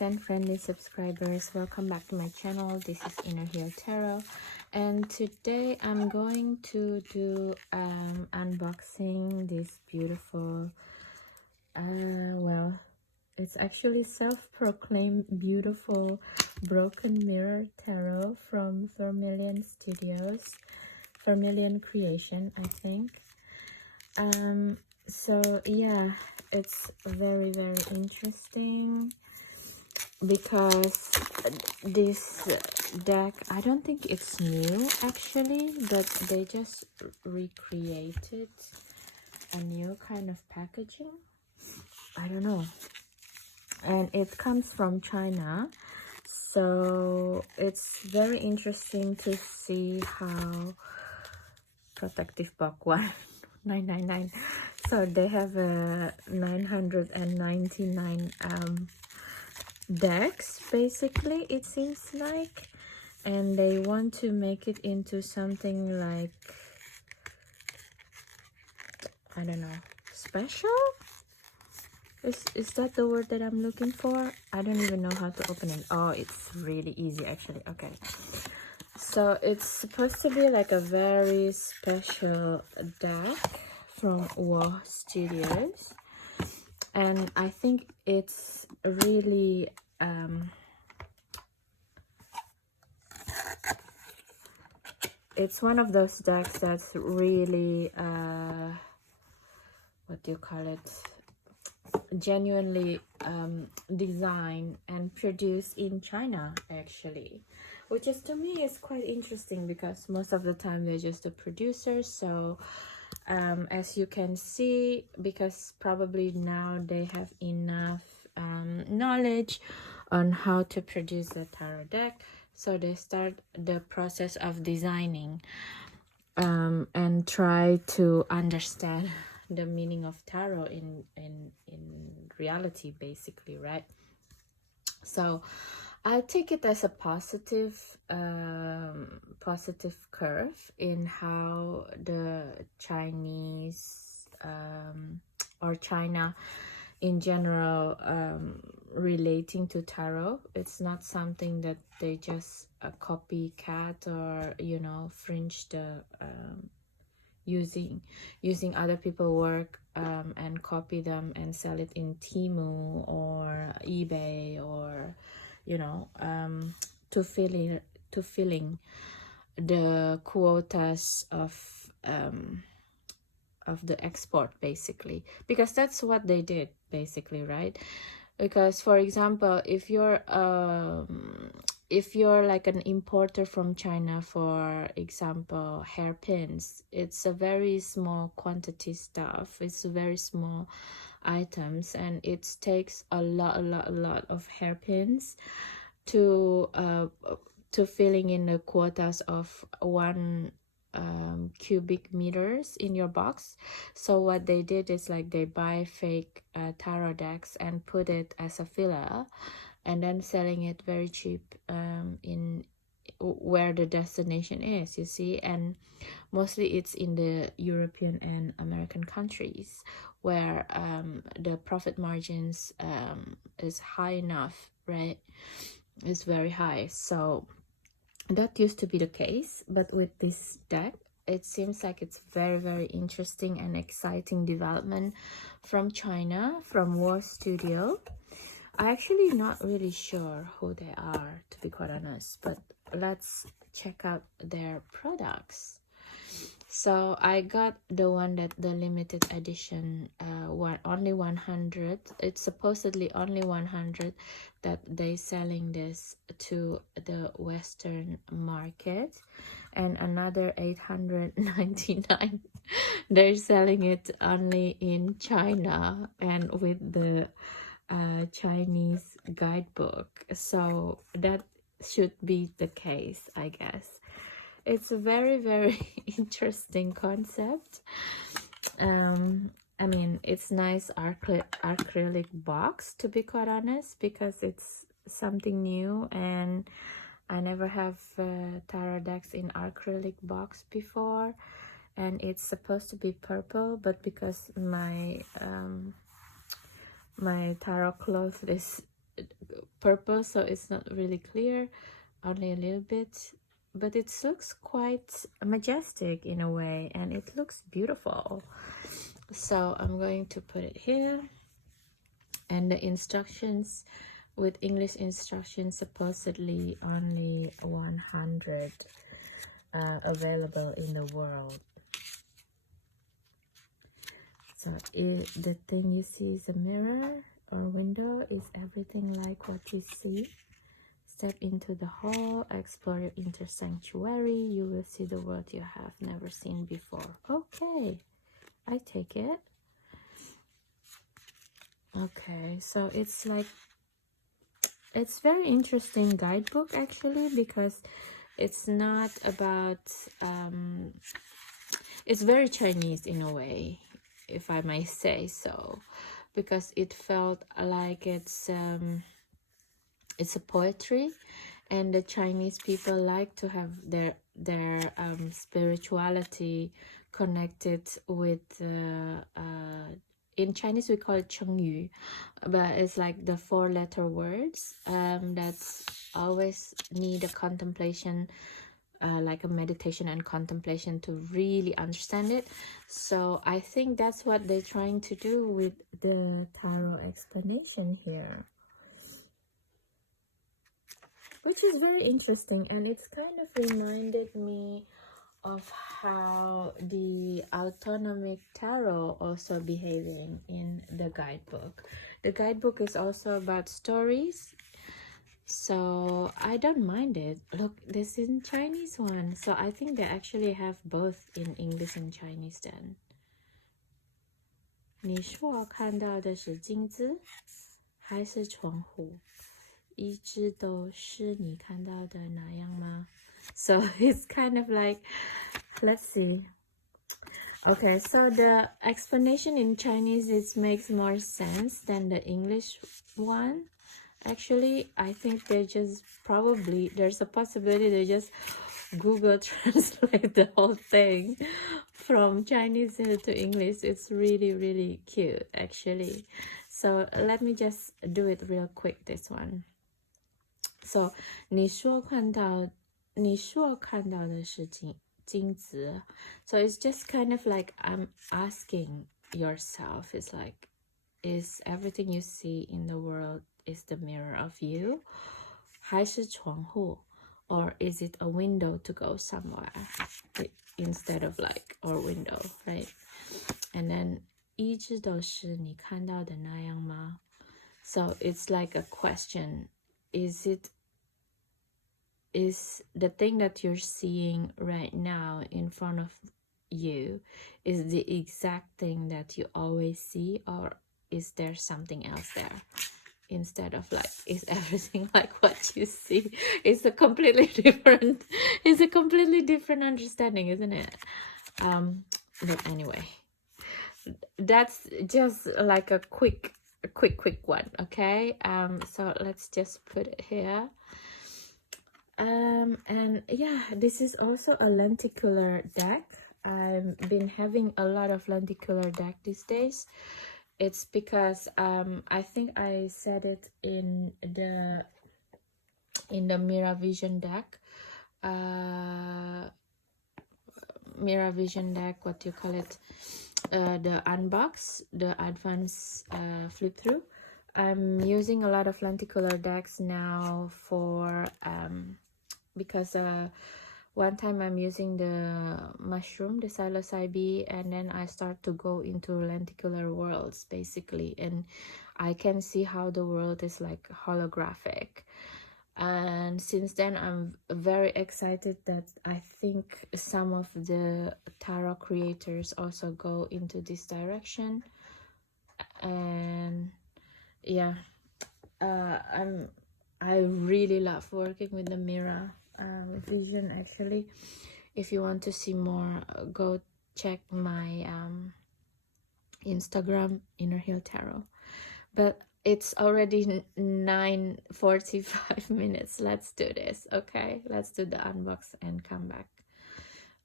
viewers and friendly subscribers, welcome back to my channel. This is ed.Tarot, and today I'm going to do unboxing this beautiful well, it's actually self-proclaimed beautiful Broken Mirror tarot from Vermilion Creation, I think. So yeah, it's very interesting because this deck, I don't think it's new actually, but they just recreated a new kind of packaging. I don't know, and it comes from China, so it's very interesting to see how protective box 1999. So they have a 999 decks basically, it seems like, and they want to make it into something like, I don't know, special. Is that the word that I'm looking for? I don't even know how to open it. Oh, it's really easy actually. Okay, so it's supposed to be like a very special deck from War Studios, and I think it's really it's one of those decks that's really what do you call it, genuinely designed and produced in China actually, which is, to me, is quite interesting because most of the time they're just the producers. So as you can see, because probably now they have enough knowledge on how to produce the tarot deck, so they start the process of designing and try to understand the meaning of tarot in reality, basically, right? So I take it as a positive curve in how the Chinese or China in general relating to tarot. It's not something that they just copycat or, you know, fringe the using other people's work and copy them and sell it in Temu or eBay, or, you know, to filling the quotas of the export, basically, because that's what they did basically, right? Because, for example, if you're like an importer from China, for example, hairpins, it's a very small quantity stuff, it's very small items, and it takes a lot of hairpins to filling in the quotas of 1 cubic meters in your box. So what they did is, like, they buy fake tarot decks and put it as a filler, and then selling it very cheap in where the destination is, you see. And mostly it's in the European and American countries where the profit margins is high enough, right? It's very high. So that used to be the case, but with this deck, it seems like it's very interesting and exciting development from China, from War Studio. I actually not really sure who they are, to be quite honest, but let's check out their products. So I got the one that the limited edition, only 100. It's supposedly only 100 that they selling this to the Western market, and another 899 they're selling it only in China and with the Chinese guidebook. So that should be the case, I guess. It's a very interesting concept. I mean, it's nice acrylic box, to be quite honest, because it's something new, and I never have tarot decks in acrylic box before, and it's supposed to be purple, but because my my tarot cloth is purple, so it's not really clear, only a little bit, but it looks quite majestic in a way, and it looks beautiful. So I'm going to put it here. And the instructions, with English instructions, supposedly only 100 available in the world. So the thing you see is a mirror or window, is everything like what you see. Step into the hall, explore your inner sanctuary. You will see the world you have never seen before. Okay, I take it. Okay, so it's like, it's very interesting guidebook actually, because it's not about it's very Chinese in a way, if I may say so, because it felt like it's a poetry, and the Chinese people like to have their spirituality connected with in Chinese we call it chengyu, but it's like the 4-letter words that's always need a contemplation, like a meditation and contemplation to really understand it. So I think that's what they're trying to do with the tarot explanation here, which is very interesting. And it's kind of reminded me of how the autonomic tarot also behaving in the guidebook. The guidebook is also about stories, so I don't mind it. Look, this is in Chinese one, so I think they actually have both in English and Chinese then. 你所看到的是镜子还是窗户？一直都是你看到的那样吗？ So it's kind of like, let's see. Okay, so the explanation in Chinese, it makes more sense than the English one. Actually, I think they just probably, there's a possibility they just Google translate the whole thing from Chinese to English. It's really, really cute, actually. So let me just do it real quick, this one. So, 你所看到的是镜子. So it's just kind of like I'm asking yourself, it's like, is everything you see in the world is the mirror of you? 还是窗户? Or is it a window to go somewhere instead of like, or window, right? And then 一直都是你看到的那样吗? So it's like a question. Is the thing that you're seeing right now in front of you is the exact thing that you always see, or is there something else there? Instead of like, is everything like what you see? It's a completely different understanding, isn't it? But anyway, that's just like a quick one. Okay, so let's just put it here. And yeah, this is also a lenticular deck. I've been having a lot of lenticular deck these days. It's because I think I said it in the Mirror Vision deck. Mirror Vision deck, what do you call it? The unbox, the advanced flip through. I'm using a lot of lenticular decks now for because one time I'm using the mushroom, the psilocybe, and then I start to go into lenticular worlds basically, and I can see how the world is like holographic. And since then I'm very excited that I think some of the tarot creators also go into this direction. And yeah, I really love working with the mirror vision. Actually, if you want to see more, go check my Instagram, Inner Hill Tarot. But it's already 9:45 minutes. Let's do this. Okay, let's do the unbox and come back.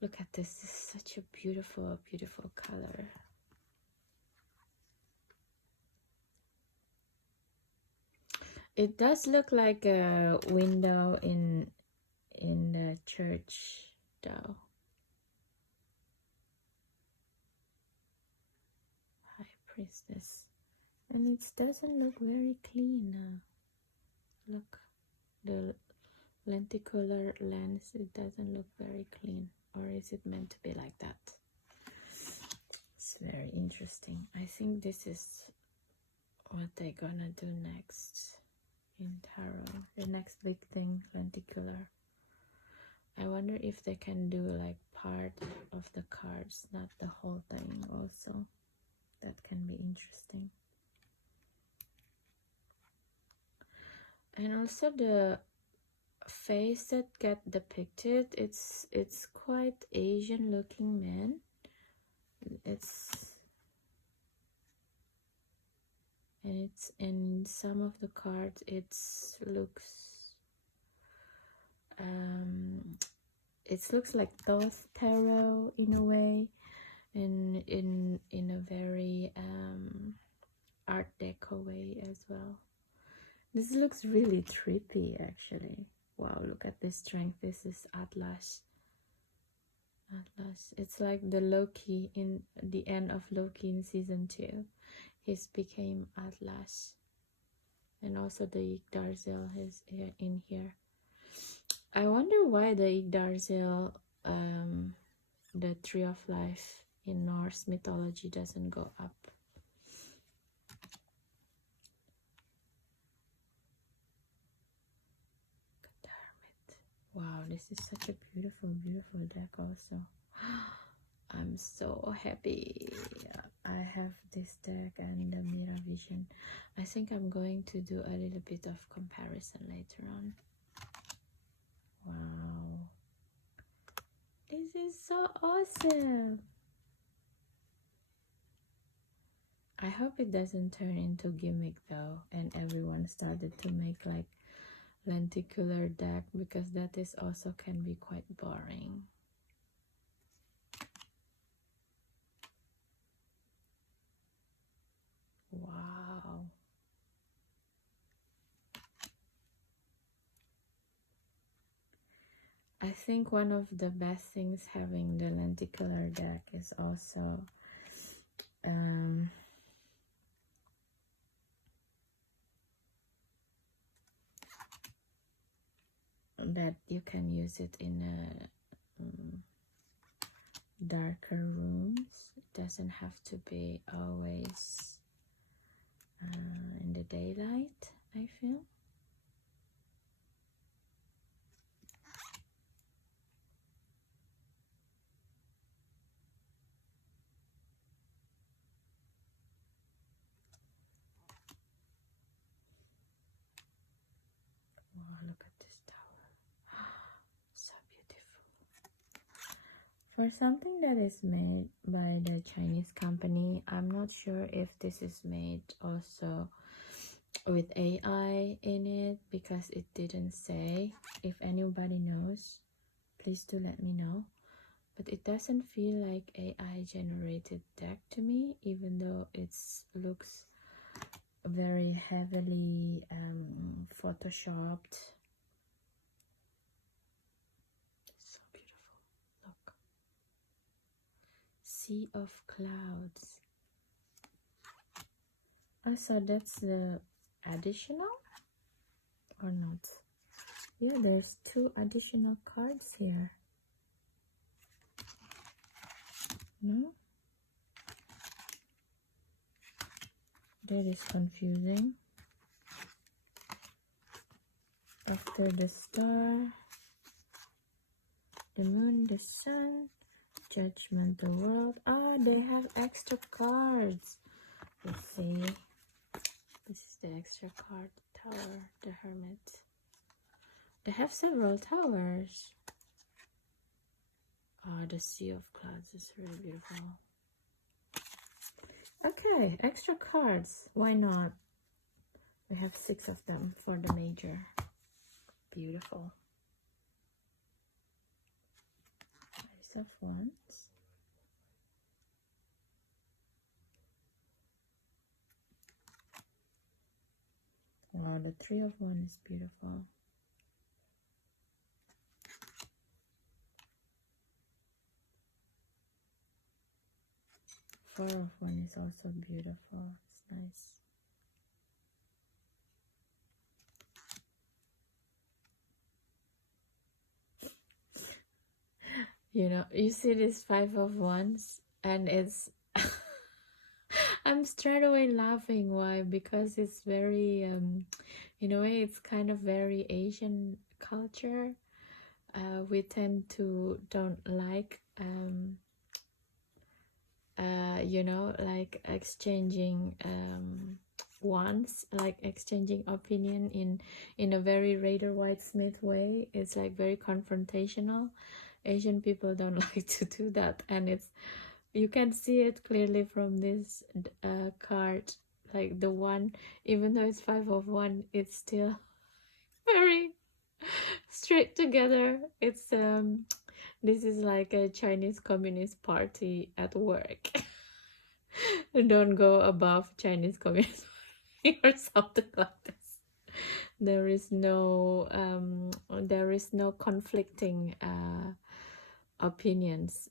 Look at this. This is such a beautiful color. It does look like a window in the church though. High Priestess. And it doesn't look very clean now. Look, the lenticular lens, it doesn't look very clean. Or is it meant to be like that? It's very interesting. I think this is what they're gonna do next in tarot. The next big thing, lenticular. I wonder if they can do like part of the cards, not the whole thing also. That can be interesting. And also the face that get depicted, it's quite Asian looking man. And it's in some of the cards it looks like Thoth tarot in a way, and in a very art deco way as well. This looks really trippy actually. Wow, look at this strength. This is Atlas. It's like the Loki in the end of Loki in season 2. He's became Atlas. And also the Yggdrasil is in here. I wonder why the Yggdrasil, the Tree of Life in Norse mythology doesn't go up. Wow, this is such a beautiful, beautiful deck also. I'm so happy I have this deck and the Mirror Vision. I think I'm going to do a little bit of comparison later on. Wow. This is so awesome. I hope it doesn't turn into gimmick though, and everyone started to make like lenticular deck, because that is also can be quite boring. Wow. I think one of the best things having the lenticular deck is also that you can use it in a darker rooms. It doesn't have to be always in the daylight, I feel. Wow, look at this tower. So beautiful. For something that is made by the Chinese company, I'm not sure if this is made also with AI in it, because it didn't say. If anybody knows, please do let me know. But it doesn't feel like AI generated deck to me, even though it looks very heavily photoshopped. So beautiful. Look. Sea of clouds. So that's the additional or not? Yeah, there's 2 additional cards here. No? That is confusing. After the star, the moon, the sun, judgment, the world. Ah, they have extra cards. Let's see. This is the extra card. Tower, the hermit. They have several towers. Oh, the Sea of Clouds is really beautiful. Okay, extra cards. Why not? We have 6 of them for the major. Beautiful. Ace of Wands. Wow. Wow, the Three of Wands is beautiful. Four of Wands is also beautiful. It's nice. You know, you see this Five of Wands, and it's I'm straight away laughing. Why? Because it's very in a way it's kind of very Asian culture. We tend to don't like you know, like exchanging wands, like exchanging opinion in a very Raider White-Smith way. It's like very confrontational. Asian people don't like to do that, and it's, you can see it clearly from this card. Like the one, even though it's Five of Wands, it's still very straight together. It's this is like a Chinese Communist Party at work. Don't go above Chinese Communist Party or something like this. There is no conflicting opinions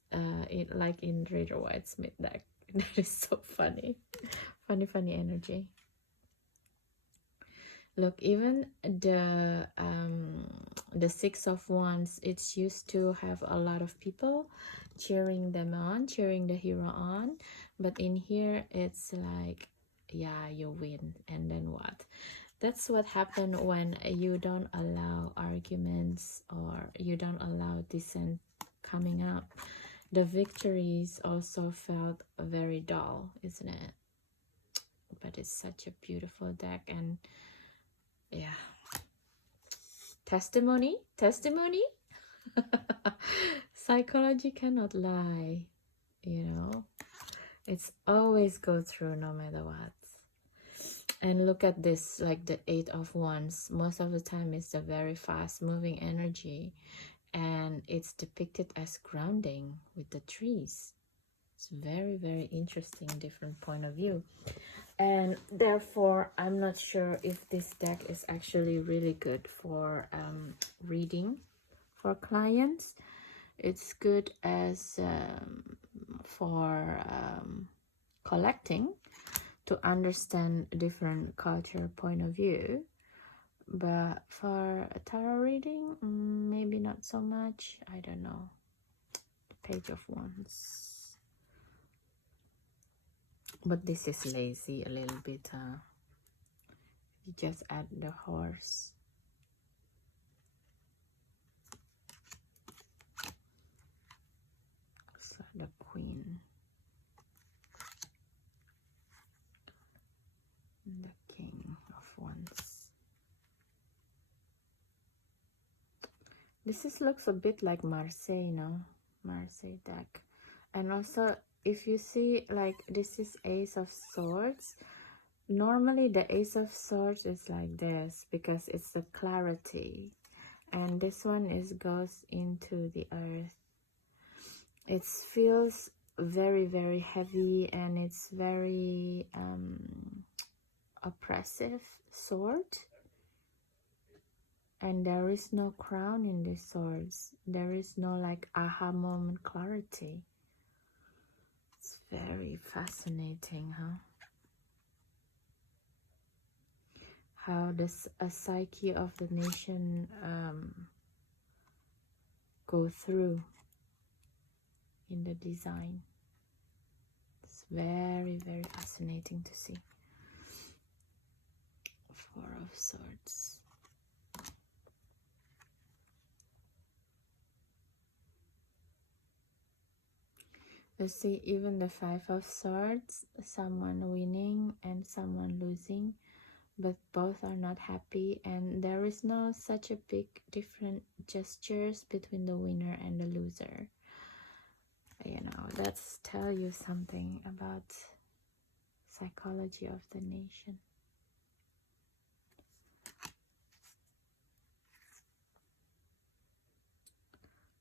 like in Raider White-Smith deck. That is so funny. Funny energy. Look, even the Six of Wands, it's used to have a lot of people cheering them on, cheering the hero on, but in here it's like, yeah, you win, and then what? That's what happened when you don't allow arguments or you don't allow dissent coming up. The victories also felt very dull, isn't it? But it's such a beautiful deck, and yeah, testimony. Psychology cannot lie, you know. It's always go through no matter what. And look at this, like the Eight of Wands. Most of the time it's a very fast moving energy, and it's depicted as grounding with the trees. It's very interesting, different point of view. And therefore I'm not sure if this deck is actually really good for reading for clients. It's good as for collecting, to understand different culture point of view, but for a tarot reading, maybe not so much. I don't know. The Page of Wands, but this is lazy a little bit. You just add the horse. So the Queen, and the King of Wands. This looks a bit like Marseille, no? Marseille deck. And also, if you see, like, this is Ace of Swords. Normally the Ace of Swords is like this because it's the clarity, and this one goes into the earth. It feels very heavy, and it's very oppressive sword, and there is no crown in these swords. There is no like aha moment clarity. It's very fascinating, huh? How does a psyche of the nation go through in the design. It's very fascinating to see. Four of Swords. Let's see, even the Five of Swords, someone winning and someone losing, but both are not happy, and there is no such a big different gestures between the winner and the loser. You know, that's tell you something about psychology of the nation.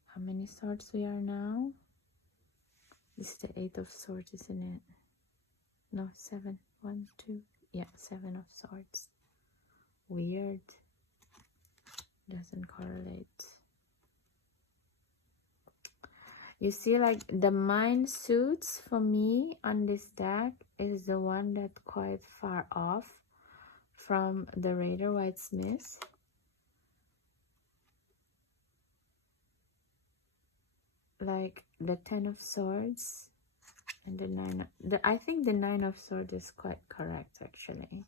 How many swords we are now? This is the Eight of Swords, isn't it? No, 7. 1, 2. Yeah, 7 of Swords. Weird. Doesn't correlate. You see, like the mind suits for me on this deck is the one that's quite far off from the Raider White Smith. Like the Ten of Swords and the Nine. I think the Nine of Swords is quite correct, actually.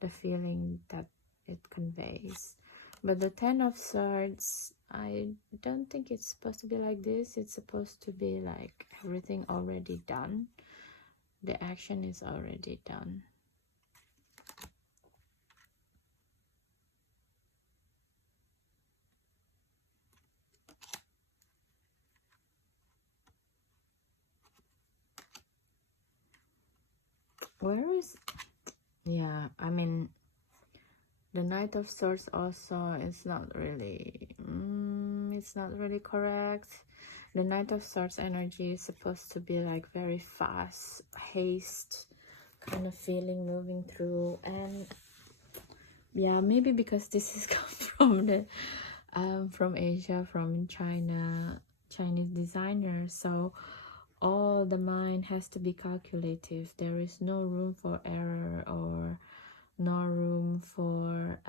The feeling that it conveys. But the Ten of Swords, I don't think it's supposed to be like this. It's supposed to be like everything already done. The action is already done. Where is... Yeah, I mean, the Knight of Swords also is not really... it's not really correct. The Knight of Swords energy is supposed to be like very fast, haste kind of feeling moving through. And yeah, maybe because this is come from the from Asia, from China, Chinese designers, so all the mind has to be calculative. There is no room for error or no room for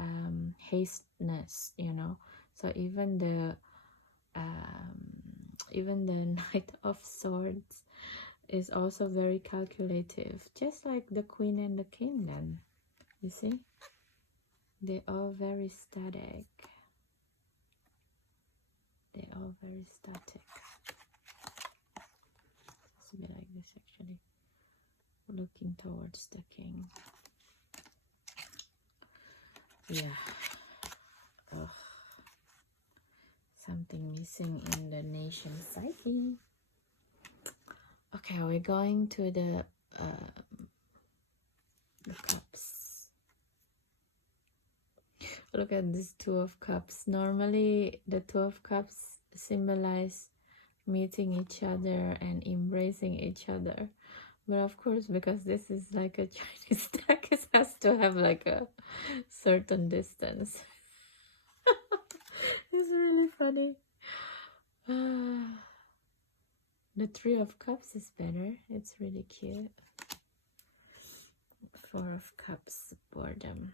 hasteness, you know. So even the Knight of Swords is also very calculative, just like the Queen and the King. Then you see, they're all very static. They're all very static. It's a bit like this, actually, looking towards the King. Yeah. Ugh. Something missing in the nation psyche. Okay, we're going to the cups. Look at this Two of Cups. Normally, the Two of Cups symbolize meeting each other and embracing each other. But of course, because this is like a Chinese deck, it has to have like a certain distance. It's really funny. The Three of Cups is better. It's really cute. Four of Cups, boredom.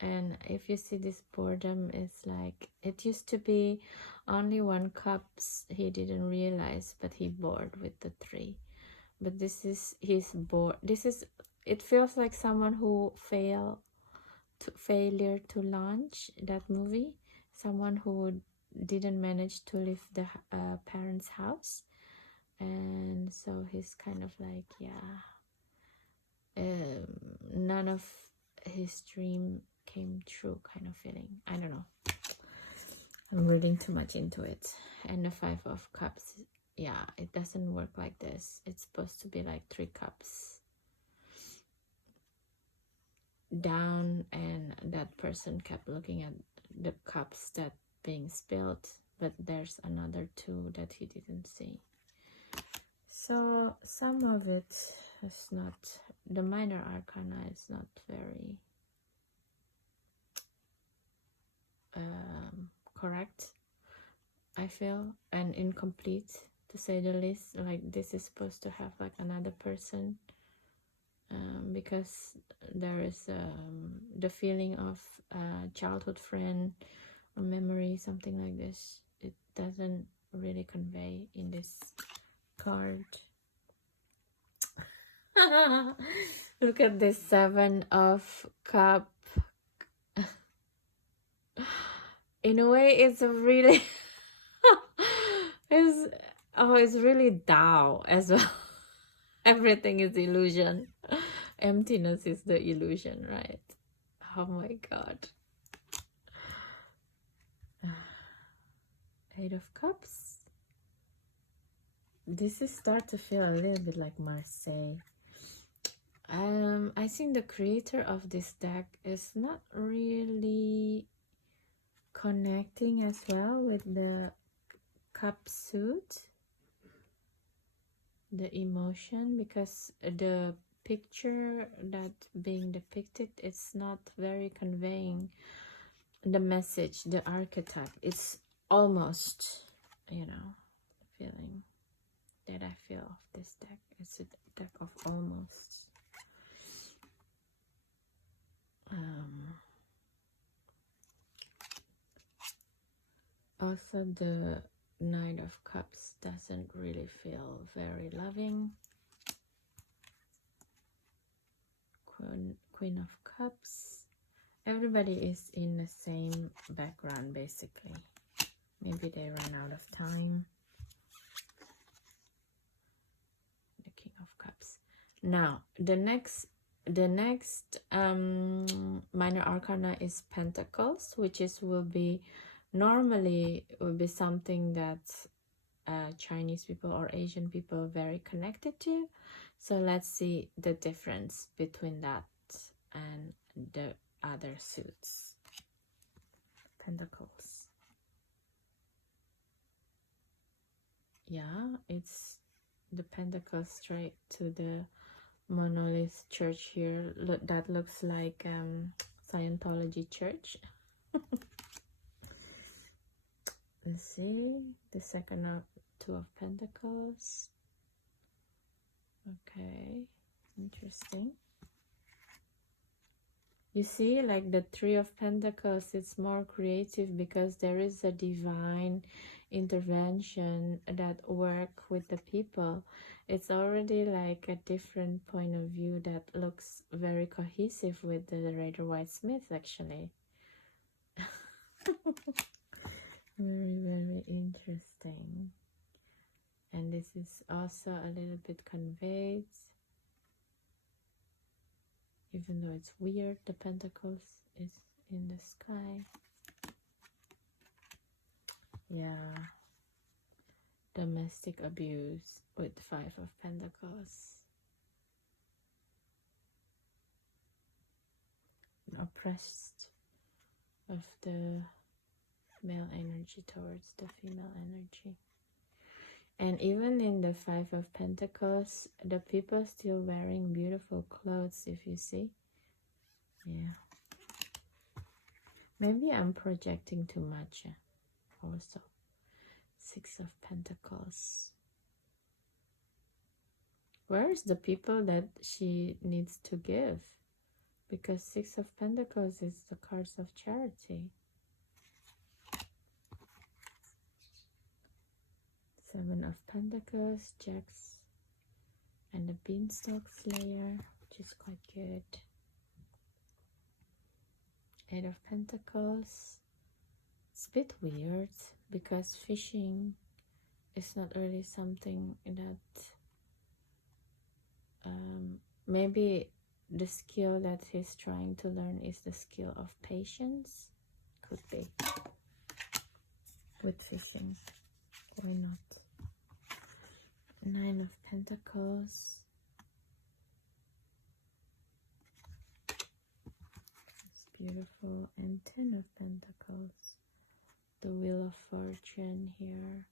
And if you see this boredom, it's like it used to be only one cups. He didn't realize, but he bored with the three. But this is he's bored. This is, it feels like someone who failure to launch that movie. Someone who didn't manage to leave the parents' house, and so he's kind of like, yeah, none of his dream came true kind of feeling. I don't know, I'm reading too much into it. And the Five of Cups, yeah, it doesn't work like this. It's supposed to be like 3 cups down, and that person kept looking at the cups that being spilled, but there's another 2 that he didn't see. So some of it is not, the minor arcana is not very correct, I feel, and incomplete, to say the least. Like this is supposed to have like another person, because there is the feeling of a childhood friend or memory, something like this. It doesn't really convey in this card. Look at this 7 of Cups. In a way, it's a really it's really Tao as well. Everything is illusion. Emptiness is the illusion, right? Oh my god. 8 of Cups. This is start to feel a little bit like Marseille. I think the creator of this deck is not really connecting as well with the cup suit, the emotion, because the picture that being depicted, it's not very conveying the message, the archetype. It's almost, you know, feeling that I feel of this deck. It's a deck of almost. Also, the Knight of Cups doesn't really feel very loving. Queen of Cups. Everybody is in the same background, basically. Maybe they ran out of time. The King of Cups. Now, the next minor arcana is Pentacles, which will be normally something that Chinese people or Asian people are very connected to. So let's see the difference between that and the other suits. Pentacles. Yeah, it's the Pentacles straight to the monolith church here. Look, that looks like Scientology church. Let's see the second of Two of Pentacles. Okay, interesting. You see, like the Three of Pentacles, it's more creative because there is a divine intervention that work with the people. It's already like a different point of view that looks very cohesive with the Rider-Waite-Smith, actually. Very, very interesting. And this is also a little bit conveyed. Even though it's weird, the Pentacles is in the sky. Yeah. Domestic abuse with Five of Pentacles. Oppressed of the male energy towards the female energy. And even in the Five of Pentacles, the people still wearing beautiful clothes, if you see. Yeah. Maybe I'm projecting too much also. Six of Pentacles. Where is the people that she needs to give? Because Six of Pentacles is the cards of charity. Seven of Pentacles, Jacks, and the Beanstalk Slayer, which is quite good. Eight of Pentacles. It's a bit weird because fishing is not really something that maybe the skill that he's trying to learn is the skill of patience. Could be with fishing. Why not? Nine of Pentacles. It's beautiful. And Ten of Pentacles. The Wheel of Fortune here.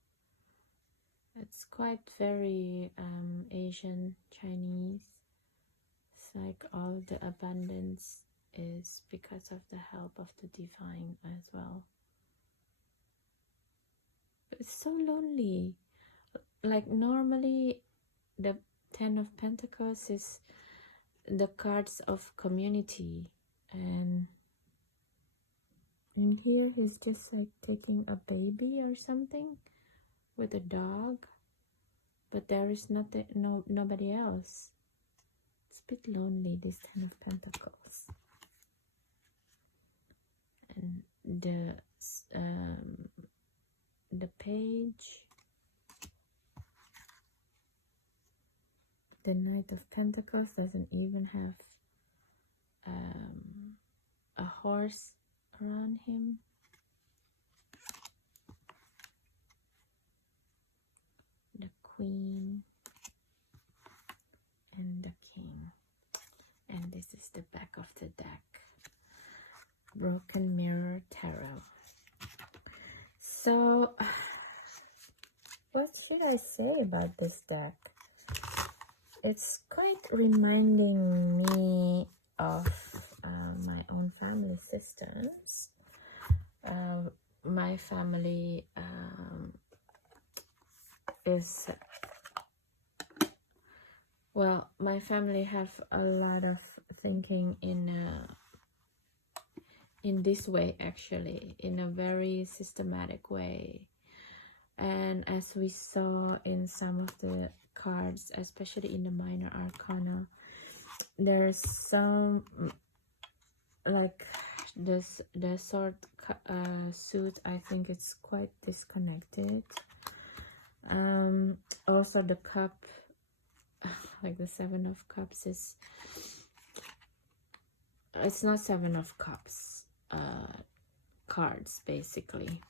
It's quite very Asian, Chinese. It's like all the abundance is because of the help of the divine as well. It's so lonely. Like normally the Ten of Pentacles is the cards of community, and in here he's just like taking a baby or something with a dog, but there is nothing, nobody else. It's a bit lonely, this Ten of Pentacles. And the Page, the Knight of Pentacles doesn't even have a horse around him. The Queen and the King. And this is the back of the deck. Broken Mirror Tarot. So, what should I say about this deck? it's quite reminding me of my own family systems. My family is, well, my family have a lot of thinking in this way, actually, in a very systematic way. And as we saw in some of the cards, especially in the minor arcana, there's some, like this, the sword suit, I think it's quite disconnected. Also the cup, like the 7 of cups is, it's not 7 of cups cards basically,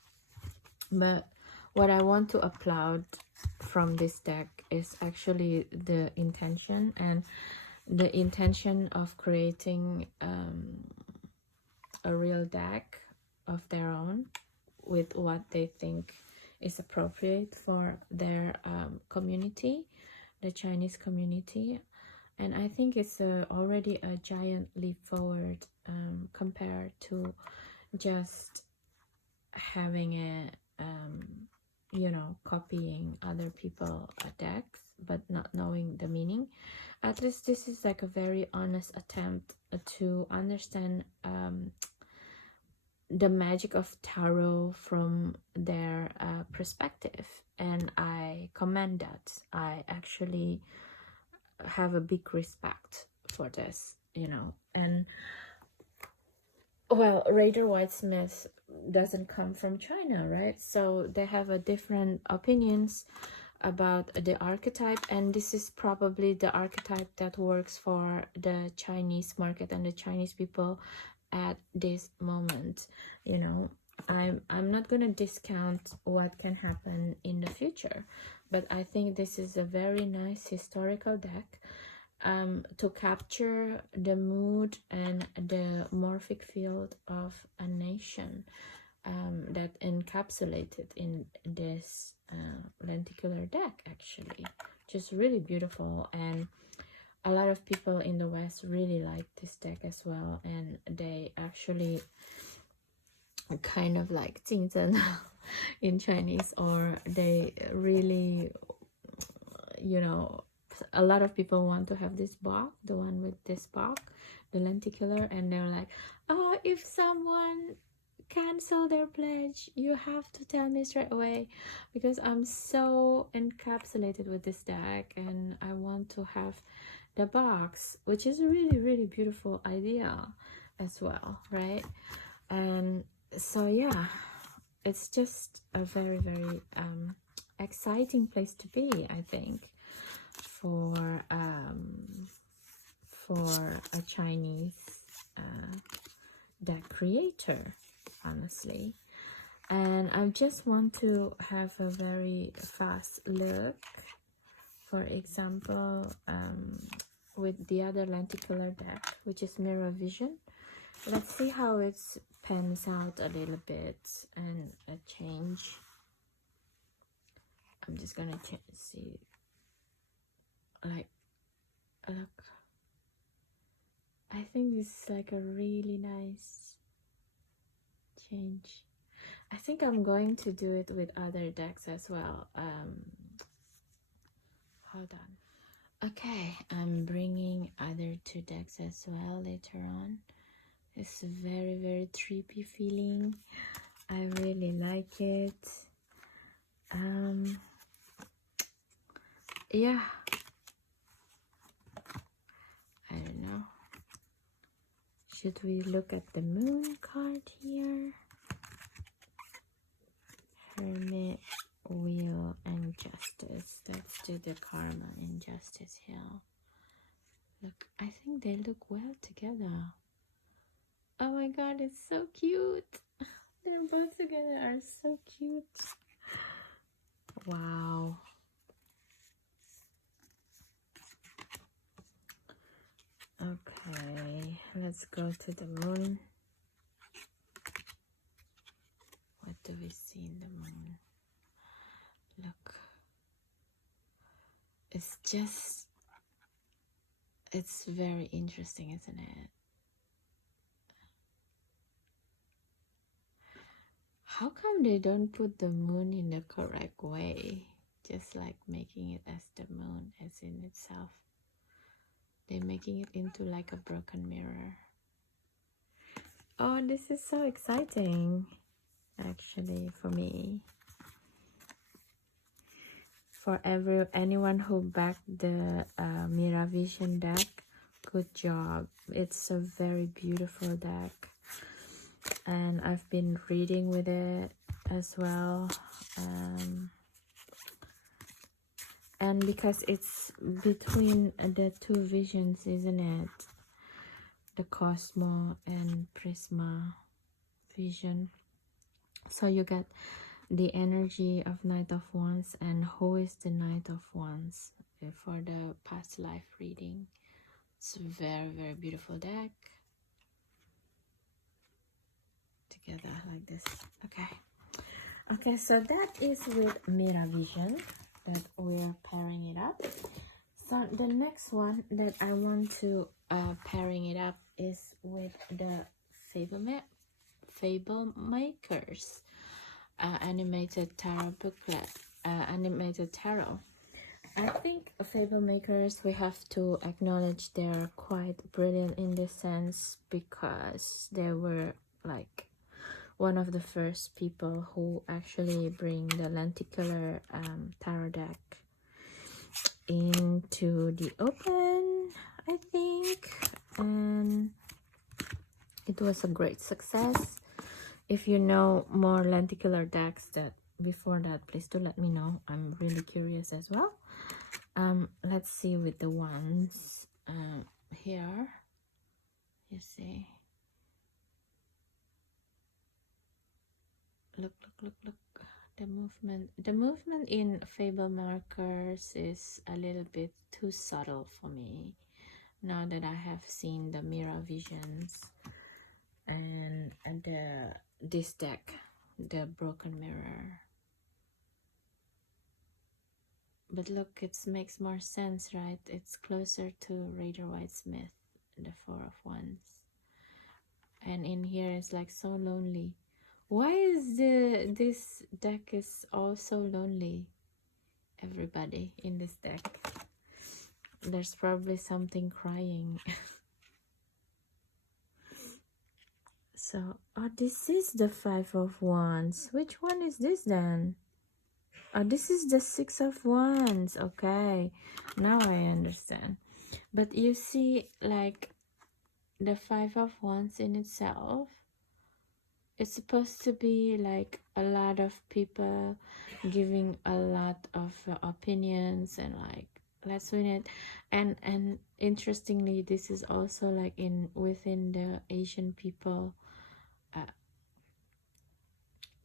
but what I want to applaud from this deck is actually the intention, and the intention of creating a real deck of their own with what they think is appropriate for their community, the Chinese community. And I think it's already a giant leap forward compared to just having a you know, copying other people's decks but not knowing the meaning. At least this is like a very honest attempt to understand the magic of tarot from their perspective, and I commend that. I actually have a big respect for this, you know. And well, Rider Waite Smith doesn't come from China, right? So they have a different opinions about the archetype, and this is probably the archetype that works for the Chinese market and the Chinese people at this moment, you know. I'm not gonna discount what can happen in the future, but I think this is a very nice historical deck to capture the mood and the morphic field of a nation that encapsulated in this lenticular deck, actually. Just really beautiful, and a lot of people in the West really like this deck as well, and they actually kind of like 竞争 in Chinese, or they really, you know, a lot of people want to have this box, the one with this box, the lenticular, and they're like, oh, if someone cancel their pledge, you have to tell me straight away, because I'm so encapsulated with this deck and I want to have the box, which is a really, really beautiful idea as well, right? And so yeah, it's just a very, very exciting place to be, I think, for a Chinese deck creator, honestly. And I just want to have a very fast look, for example, with the other lenticular deck, which is Mirror Vision. Let's see how it pans out a little bit and a change. I'm just gonna see, like, look, I think this is like a really nice change. I think I'm going to do it with other decks as well. Hold on. Okay, I'm bringing other 2 decks as well later on. It's a very, very trippy feeling. I really like it. Yeah, I don't know. Should we look at the Moon card here? Hermit, Wheel, and Justice. Let's do the Karma and Justice here. Look, I think they look well together. Oh my god, it's so cute. They're both together are so cute. Wow. Okay, let's go to the Moon. What do we see in the Moon? Look, it's just It's very interesting, isn't it? How come they don't put the moon in the correct way? Just like making it as the moon as in itself. They're making it into like a broken mirror. Oh, this is so exciting, actually, for me. For anyone who backed the Miravision deck, good job. It's a very beautiful deck. And I've been reading with it as well. And because it's between the two visions, isn't it? The Cosmo and Prisma vision. So you get the energy of Knight of Wands and who is the Knight of Wands for the past life reading. It's a very, very beautiful deck. Together like this. Okay, so that is with Miravision that we're pairing it up. So the next one that I want to pairing it up is with the Fable Makers animated tarot booklet, animated tarot. I think Fable Makers, we have to acknowledge they're quite brilliant in this sense because they were like one of the first people who actually bring the lenticular tarot deck into the open, I think, and it was a great success. If you know more lenticular decks that before that, please do let me know. I'm really curious as well. Let's see with the ones here. You see, look. The movement in Fable Markers is a little bit too subtle for me now that I have seen the Mirror Visions and this deck, the Broken Mirror. But look, it makes more sense, right? It's closer to Raider White-Smith, the Four of Wands. And in here it's like so lonely. Why is this deck is all so lonely? Everybody in this deck. There's probably something crying. So, oh, this is the Five of Wands. Which one is this then? Oh, this is the Six of Wands. Okay, now I understand. But you see, like, the Five of Wands in itself, it's supposed to be like a lot of people giving a lot of opinions and like, let's win it. And interestingly, this is also like within the Asian people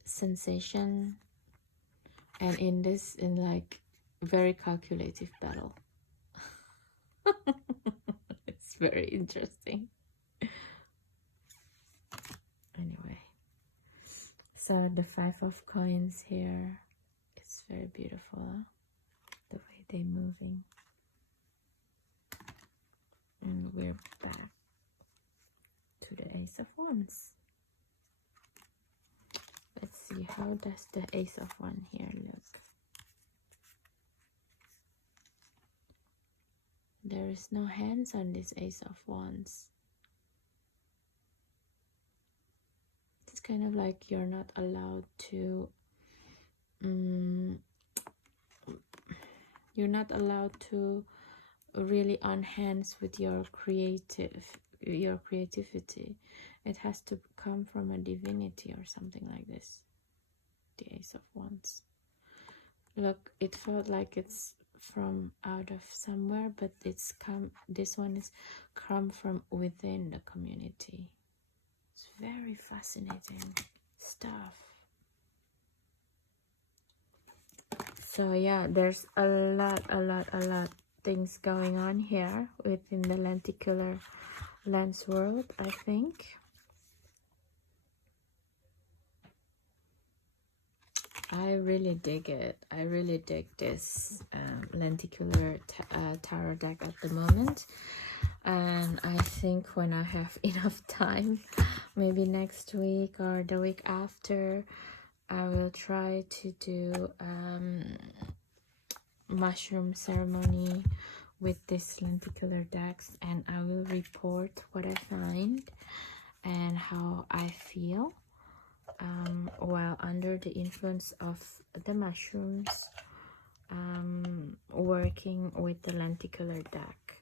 sensation, and in like very calculative battle. It's very interesting. Anyway, so the Five of Coins here, it's very beautiful, huh? The way they're moving. And we're back to the Ace of Wands. Let's see, how does the Ace of Wands here look? There is no hands on this Ace of Wands. It's kind of like you're not allowed to you're not allowed to really enhance with your creativity. It has to come from a divinity or something like this. The Ace of Wands. Look, it felt like it's from out of somewhere, but it's come, this one is come from within the community. It's very fascinating stuff. So yeah, there's a lot things going on here within the lenticular lens world, I think. I really dig it. I really dig this lenticular tarot deck at the moment. And I think when I have enough time, maybe next week or the week after, I will try to do mushroom ceremony with this lenticular decks, and I will report what I find and how I feel while under the influence of the mushrooms, working with the lenticular deck.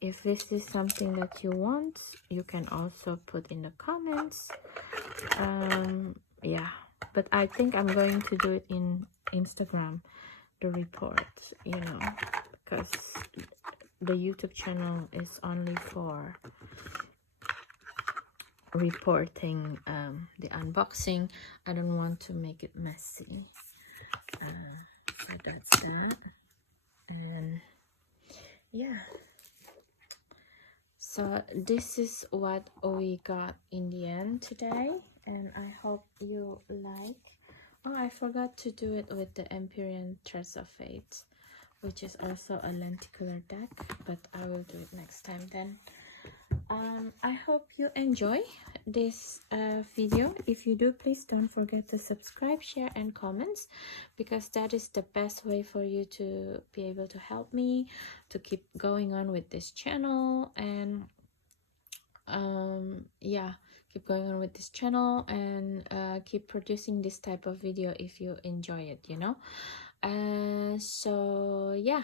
If this is something that you want, you can also put in the comments. Yeah, but I think I'm going to do it in Instagram, the report, you know, because the YouTube channel is only for reporting the unboxing. I don't want to make it messy. So that's that. And yeah, so this is what we got in the end today, and I hope you like. Oh, I forgot to do it with the Empyrean Threads of Fate, which is also a lenticular deck, but I will do it next time then. I hope you enjoy this video. If you do, please don't forget to subscribe, share and comments, because that is the best way for you to be able to help me to keep going on with this channel. And yeah, keep going on with this channel and keep producing this type of video if you enjoy it, you know. So yeah,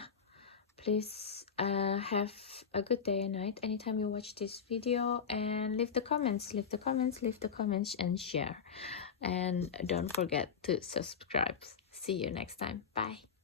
please have a good day and night anytime you watch this video, and leave the comments and share, and don't forget to subscribe. See you next time. Bye.